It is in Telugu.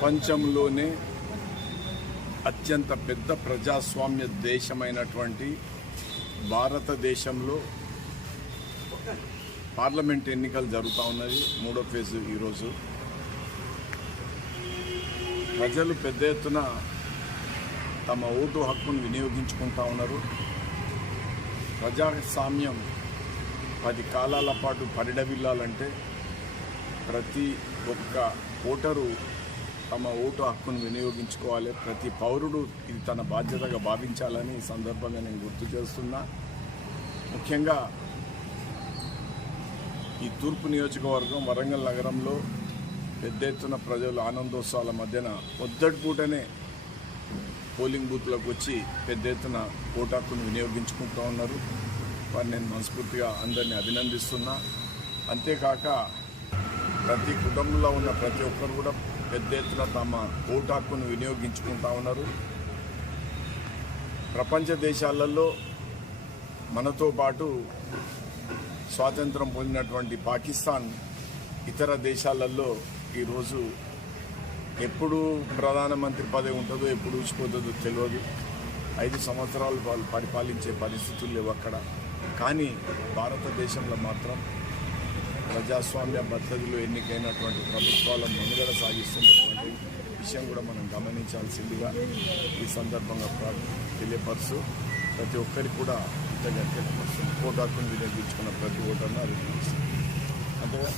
ప్రపంచంలోనే అత్యంత పెద్ద ప్రజాస్వామ్య దేశమైనటువంటి భారతదేశంలో పార్లమెంట్ ఎన్నికలు జరుగుతూ ఉన్నది మూడో ఫేజ్ ఈరోజు ప్రజలు పెద్ద ఎత్తున తమ ఓటు హక్కును వినియోగించుకుంటా ఉన్నారు. ప్రజాస్వామ్యం పది కాలాల పాటు పరిడవిల్లాలంటే ప్రతి ఒక్క ఓటరు తమ ఓటు హక్కును వినియోగించుకోవాలి. ప్రతి పౌరుడు ఇది తన బాధ్యతగా భావించాలని ఈ సందర్భంగా నేను గుర్తు చేస్తున్నా. ముఖ్యంగా ఈ తూర్పు నియోజకవర్గం వరంగల్ నగరంలో పెద్ద ఎత్తున ప్రజలు ఆనందోత్సవాల మధ్యన పొద్దటి పూటనే పోలింగ్ బూత్లకు వచ్చి పెద్ద ఎత్తున ఓటు హక్కును వినియోగించుకుంటూ ఉన్నారు. వారిని నేను మనస్ఫూర్తిగా అందరినీ అభినందిస్తున్నా. అంతేకాక ప్రతి కుటుంబంలో ఉన్న ప్రతి ఒక్కరు కూడా పెద్ద ఎత్తున తమ ఓటు హక్కును వినియోగించుకుంటా ఉన్నారు. ప్రపంచ దేశాలలో మనతో పాటు స్వాతంత్రం పొందినటువంటి పాకిస్తాన్ ఇతర దేశాలలో ఈరోజు ఎప్పుడు ప్రధానమంత్రి పదవి ఉంటుందో ఎప్పుడు ఊచిపోతుందో తెలియదు. ఐదు సంవత్సరాలు వాళ్ళు పరిపాలించే పరిస్థితులు లేవు అక్కడ. కానీ భారతదేశంలో మాత్రం ప్రజాస్వామ్య పద్ధతిలో ఎన్నికైనటువంటి ప్రభుత్వాల మనుగడ సాగిస్తున్నటువంటి విషయం కూడా మనం గమనించాల్సిందిగా ఈ సందర్భంగా ప్ర- తెలియపరుస్తూ ప్రతి ఒక్కరికి కూడా ఇంత గట్టిపరుస్తుంది ఓటు హక్కును వినియోగించుకున్న ప్రతి ఓటర్ను అది అంతేగా?